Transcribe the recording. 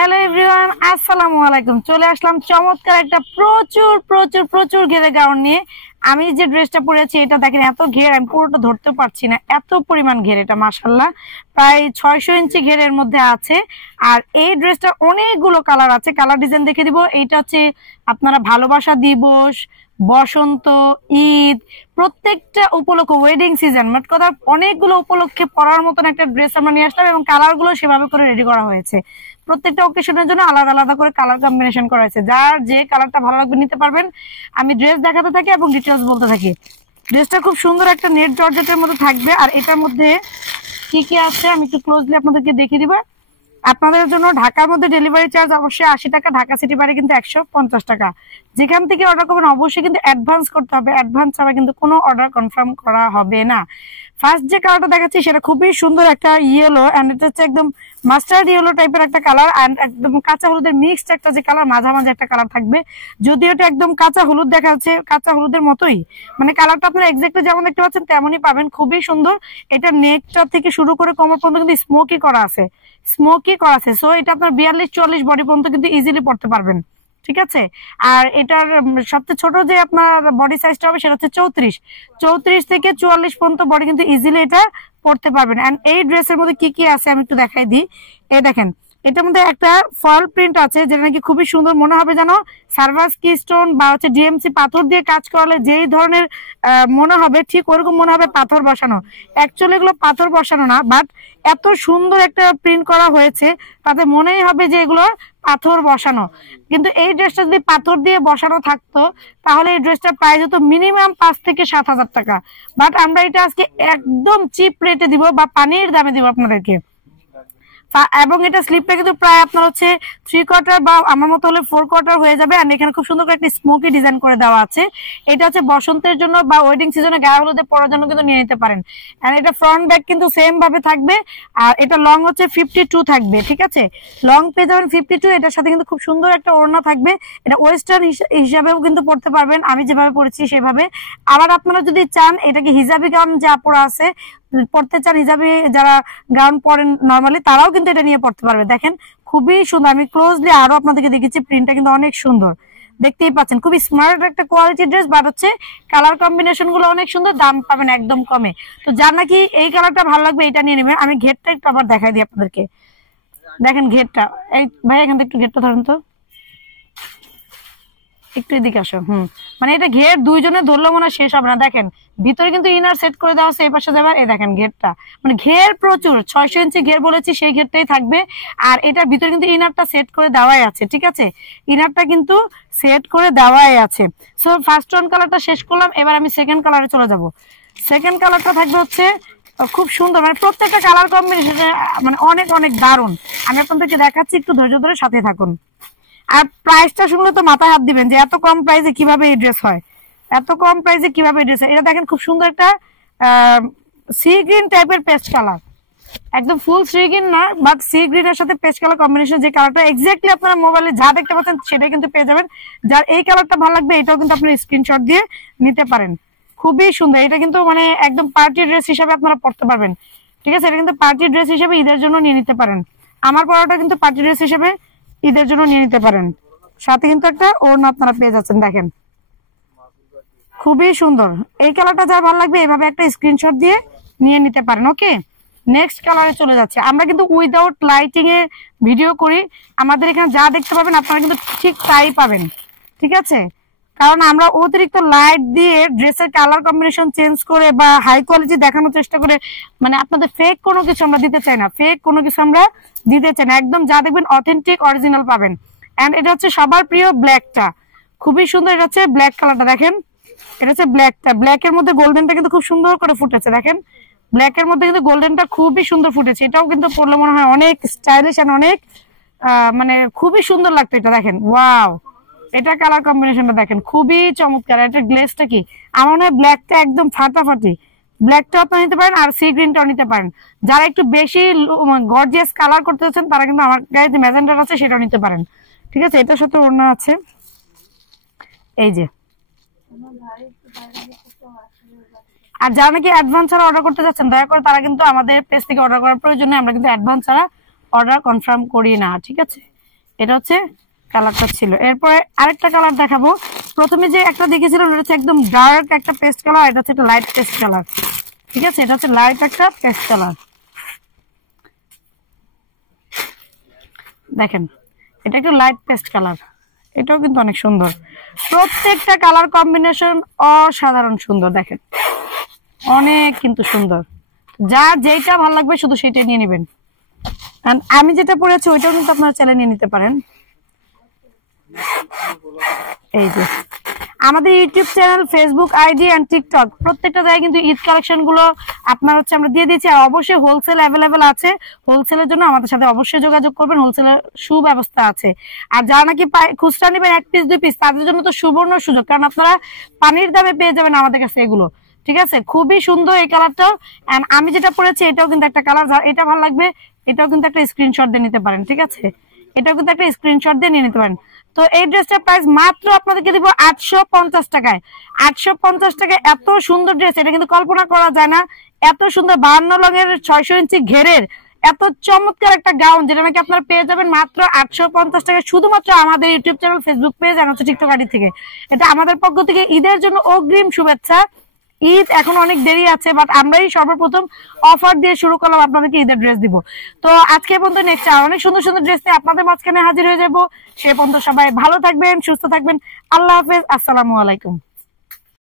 Hello everyone, আসসালামু আলাইকুম। চলে আসলাম চমৎকার একটা প্রচুর প্রচুর প্রচুর ঘেরে গাউন নিয়ে। আমি যে ড্রেসটা পরেছি এটা দেখেন, এত ঘের আমি পুরোটা ধরতে পারছি না, এত পরিমাণ ঘের। এটা মাশাআল্লাহ প্রায় 600 ইঞ্চি ঘেরের মধ্যে আছে। আর এই ড্রেসটা অনেকগুলো কালার আছে, কালার ডিজাইন দেখে দিব। এইটা হচ্ছে আপনারা ভালোবাসা দিবস, বসন্ত, ঈদ, প্রত্যেকটা উপলক্ষে, ওয়েডিং সিজন, মোট কথা অনেকগুলো উপলক্ষে পরার মতন একটা ড্রেস আমরা নিয়ে আসলাম এবং কালার গুলো সেভাবে করে রেডি করা হয়েছে। প্রত্যেকটা অকেশনের জন্য আলাদা আলাদা করে কালার কম্বিনেশন করা হয়েছে। যার যে কালারটা ভালো লাগবে নিতে পারবেন। আমি ড্রেস দেখাতে থাকি এবং ডিটেলস বলতে থাকি। ড্রেসটা খুব সুন্দর একটা নেট জর্জেটের মধ্যে থাকবে। আর এটার মধ্যে কি কি আছে আমি একটু ক্লোজলি আপনাদেরকে দেখিয়ে দিব। আপনাদের জন্য ঢাকার মধ্যে ডেলিভারি চার্জ অবশ্যই 80 টাকা, ঢাকা সিটি বাইরে কিন্তু 150 টাকা। যেখান থেকে অর্ডার করবেন অবশ্যই কিন্তু অ্যাডভান্স করতে হবে, অ্যাডভান্স ছাড়া কিন্তু কোনো অর্ডার কনফার্ম করা হবে না। ফার্স্ট যে কালারটা দেখাচ্ছি সেটা খুবই সুন্দর একটা ইয়েলো, এন্ড এটা হচ্ছে একদম মাস্টার্ড ইয়েলো টাইপের একটা কালার, এন্ড একদম কাঁচা হলুদের মিক্সড একটা যে কালার, মাঝামাঝি একটা কালার থাকবে। যদিও এটা একদম কাঁচা হলুদ দেখা যাচ্ছে, কাঁচা হলুদের মতোই, মানে কালারটা আপনারা এক্স্যাক্টলি যেমন দেখতে পাচ্ছেন তেমনই পাবেন। খুবই সুন্দর। এটা নেকটা থেকে শুরু করে কোমর পর্যন্ত কিন্তু স্মোকি করা আছে, স্মোকি করা আছে। সো এটা আপনার 42-44 বডি পর্যন্ত কিন্তু ইজিলি পড়তে পারবেন, ঠিক আছে। আর এটার সবচেয়ে ছোট যে আপনার বডি সাইজটা হবে সেটা হচ্ছে 34 থেকে 44 পর্যন্ত বডি কিন্তু ইজিলি এটা পড়তে পারবেন। এন্ড এই ড্রেসের মধ্যে কি কি আছে আমি একটু দেখাই দিই। এই দেখেন, এটার মধ্যে একটা ফল প্রিন্ট আছে যেটা নাকি খুবই সুন্দর, মনে হবে যেন সার্ভাস কি স্টোন বা হচ্ছে ডিএমসি পাথর দিয়ে কাজ করলে যেই ধরনের মনে হবে, ঠিক ওরকম মনে হবে পাথর বসানো। অ্যাকচুয়ালি এগুলো পাথর বসানো না, বাট এত সুন্দর একটা প্রিন্ট করা হয়েছে তাতে মনেই হবে যে এগুলো পাথর বসানো। কিন্তু এই ড্রেসটা যদি পাথর দিয়ে বসানো থাকতো তাহলে এই ড্রেসটার প্রাইস হতো মিনিমাম 5 থেকে 7 হাজার টাকা। বাট আমরা এটা আজকে একদম চিপ রেটে দিব বা পানির দামে দিব আপনাদেরকে। এবং এটা স্লিপটা কিন্তু প্রায় আপনার হচ্ছে 3/4 বা আমার মতো হলে 4/4 হয়ে যাবে। আর এখানে খুব সুন্দর করে একটা স্মোকি ডিজাইন করে দেওয়া আছে। এটা হচ্ছে বসন্তের জন্য বা ওয়েডিং সিজনে গায়ে হলুদে পরার জন্য কিন্তু নিয়ে নিতে পারেন। আর এটা ফ্রন্ট ব্যাক কিন্তু সেম ভাবে থাকবে। আর এটা লং হচ্ছে 52 থাকবে, ঠিক আছে। লং পেয়ে যাবেন 52। এটার সাথে কিন্তু খুব সুন্দর একটা ওড়না থাকবে। এটা ওয়েস্টার্ন হিসাবেও কিন্তু পড়তে পারবেন, আমি যেভাবে পড়েছি সেভাবে। আবার আপনারা যদি চান এটাকে হিজাবি গাউন যা পরা আছে পড়তে চান, হিজাবি যারা গাউন পরেন নর্মালি তারাও কিন্তু এটা নিয়ে পড়তে পারবে। দেখেন খুবই সুন্দর, আমি ক্লোজলি আরো আপনাদেরকে দেখেছি, প্রিন্টটা কিন্তু অনেক সুন্দর, দেখতেই পাচ্ছেন। খুবই স্মার্ট একটা কোয়ালিটি ড্রেস, বাট হচ্ছে কালার কম্বিনেশন গুলো অনেক সুন্দর, দাম পাবেন একদম কমে। তো যার নাকি এই কালারটা ভালো লাগবে এটা নিয়ে নেবেন। আমি ঘেরটা একটু আবার দেখাই দিই আপনাদেরকে। দেখেন ঘেরটা, এই ভাই এখান থেকে একটু ঘেরটা ধরেন তো, একটু এদিকে আসো। মানে এটা ঘের দুইজনে ধরলো মনে শেষ হবে না। দেখেন ভিতরে কিন্তু ইনার সেট করে দেওয়া আছে, এই পাশে যাবার। এই দেখেন ঘেরটা, মানে ঘের প্রচুর, 600 ইঞ্চি ঘের বলেছি সেই ঘেরটাই থাকবে। আর এটার ভিতরে কিন্তু ইনারটা সেট করে দেওয়াই আছে, ঠিক আছে। ইনারটা কিন্তু সেট করে দেওয়াই আছে। সো ফার্স্ট ওয়ান কালারটা শেষ করলাম, এবার আমি সেকেন্ড কালারে চলে যাব। সেকেন্ড কালারটা থাকবে হচ্ছে খুব সুন্দর, মানে প্রত্যেকটা কালার কম্বিনেশন মানে অনেক অনেক দারুণ। আমি আপনাদেরকে দেখাচ্ছি, একটু ধৈর্য ধরে সাথে থাকুন। আর প্রাইসটা শুনলে তো মাথায় হাত দিবেন যে এত কম প্রাইসে কিভাবে এই ড্রেস হয়, এত কম প্রাইসে কিভাবে এই ড্রেস হয়। এটা দেখেন খুব সুন্দর একটা সি গ্রিন টাইপের পেস্ট কালার, একদম ফুল সি গ্রিন না, বাট সি গ্রিনের সাথে পেস্ট কালার কম্বিনেশন, যে কালারটা এক্স্যাক্টলি আপনারা মোবাইলে যা দেখতে পাচ্ছেন সেটাই কিন্তু পেয়ে যাবেন। যার এই কালারটা ভালো লাগবে এটাও কিন্তু আপনারা স্ক্রিনশট দিয়ে নিতে পারেন। খুবই সুন্দর, এটা কিন্তু মানে একদম পার্টি ড্রেস হিসাবে আপনারা পড়তে পারবেন, ঠিক আছে। এটা কিন্তু পার্টি ড্রেস হিসেবে ঈদের জন্য নিয়ে নিতে পারেন। আমার পড়াটা কিন্তু পার্টি ড্রেস হিসেবে ঈদের জন্য নিয়ে নিতে পারেন। সাথে কিন্তু একটা ওড়না আপনারা পেয়ে যাচ্ছেন, দেখেন খুবই সুন্দর। এই কালারটা যার ভালো লাগবে এভাবে একটা স্ক্রিনশট দিয়ে নিয়ে নিতে পারেন। ওকে, নেক্সট কালারে চলে যাচ্ছে। আমরা কিন্তু উইদাউট লাইটিং এ ভিডিও করি, আমাদের এখানে যা দেখতে পাবেন আপনারা কিন্তু ঠিক তাই পাবেন, ঠিক আছে। কারণ আমরা অতিরিক্ত লাইট দিয়ে ড্রেসের কালার কম্বিনেশন চেঞ্জ করে বা হাই কোয়ালিটি দেখানোর চেষ্টা করে, মানে আপনাদের ফেক কোনো কিছু আমরা দিতে চাই না, ফেক কোনো কিছু আমরা দিতে চাই না। একদম যা দেখবেন অথেন্টিক অরিজিনাল পাবেন। এন্ড এটা হচ্ছে সবার প্রিয় ব্ল্যাকটা, খুবই সুন্দর। এটা হচ্ছে ব্ল্যাক কালারটা, দেখেন এটা হচ্ছে ব্ল্যাকটা, ব্ল্যাকের মধ্যে গোল্ডেনটা কিন্তু খুব সুন্দর করে ফুটেছে। দেখেন ব্ল্যাকের মধ্যে কিন্তু গোল্ডেনটা খুবই সুন্দর ফুটেছে। এটাও কিন্তু পরলে মনে হয় অনেক স্টাইলিশ এন্ড অনেক মানে খুবই সুন্দর লাগতো এটা। দেখেন ওয়াও, এটা কালার কম্বিনেশনটা দেখেন খুবই চমৎকার। এটা গ্লেজটা কি, আমার মনে হয় ব্ল্যাকটা একদম ফাটাফাটি। ব্ল্যাকটাও আপনারা নিতে পারেন আর সি গ্রিনটাও নিতে পারেন। যারা একটু বেশি গর্জিয়াস কালার করতে চাচ্ছেন তারা কিন্তু আমার গায়ে যে ম্যাজেন্ডার আছে সেটাও নিতে পারেন, ঠিক আছে। এটার সাথে ওড়না আছে, এই যে। আর যারা নাকি অ্যাডভান্স ছাড়া অর্ডার করতে যাচ্ছেন দয়া করে তারা কিন্তু আমাদের পেজ থেকে অর্ডার করার প্রয়োজন নেই, আমরা কিন্তু অ্যাডভান্স ছাড়া অর্ডার কনফার্ম করি না, ঠিক আছে। এটা হচ্ছে কালারটা ছিল। এরপরে আরেকটা কালার দেখাবো। প্রথমে যে একটা দেখেছিলাম এটা হচ্ছে একদম ডার্ক একটা পেস্ট কালার, এটা হচ্ছে একটা লাইট পেস্ট কালার। ঠিক আছে, এটা হচ্ছে লাইট একটা পেস্ট কালার। দেখেন এটা একটু লাইট পেস্ট কালার, এটাও কিন্তু অনেক সুন্দর। প্রত্যেকটা কালার কম্বিনেশন অসাধারণ সুন্দর, দেখেন অনেক কিন্তু সুন্দর। যার যেটা ভালো লাগবে শুধু সেটাই নিয়ে নেবেন। আমি যেটা পরেছি ওইটাও কিন্তু আপনারা চাইলে নিয়ে নিতে পারেন। এই যে আমাদের YouTube channel, Facebook ID and TikTok প্রত্যেকটা জায়গায় কিন্তু ঈদ কালেকশন গুলো আপনার হচ্ছে আমরা দিয়ে দিচ্ছি। আর অবশ্যই হোলসেল অ্যাভেলেবেল আছে, হোলসেলের জন্য আমাদের সাথে অবশ্যই যোগাযোগ করবেন, হোলসেলের সুব্যবস্থা আছে। আর যারা নাকি খুচরা নেবেন 1 পিস 2 পিস তাদের জন্য তো সুবর্ণ সুযোগ, কারণ আপনারা পানির দামে পেয়ে যাবেন আমাদের কাছে এগুলো। ঠিক আছে, খুবই সুন্দর এই কালারটাও। এন্ড আমি যেটা পরেছি এটাও কিন্তু একটা কালার, যার এটা ভালো লাগবে এটাও কিন্তু একটা স্ক্রিনশট দিয়ে নিতে পারেন। ঠিক আছে, এটাও কিন্তু একটা স্ক্রিনশট দিয়ে নিয়ে নিতে পারেন। তো এই ড্রেসটার প্রাইস মাত্র আপনাদেরকে দিব 850 টাকায়। 850 টাকায় এত সুন্দর ড্রেস, এটা কিন্তু কল্পনা করা যায় না। এত সুন্দর 52 রঙের 600 ইঞ্চি ঘেরের এত চমৎকার একটা গাউন, যেটা নাকি আপনারা পেয়ে যাবেন মাত্র 850 টাকায়, শুধুমাত্র আমাদের ইউটিউব চ্যানেল, ফেসবুক পেজ আর হচ্ছে টিকটক আইডি থেকে। এটা আমাদের পক্ষ থেকে ঈদের জন্য অগ্রিম শুভেচ্ছা। ঈদ এখন অনেক দেরি আছে, বাট আমরাই সর্বপ্রথম অফার দিয়ে শুরু করলাম আপনাদেরকে ঈদের ড্রেস দিব। তো আজকে পর্যন্ত নেক্সট অনেক সুন্দর সুন্দর ড্রেস নিয়ে আপনাদের মাঝখানে হাজির হয়ে যাবো। সে পর্যন্ত সবাই ভালো থাকবেন, সুস্থ থাকবেন। আল্লাহ হাফেজ, আসসালামু আলাইকুম।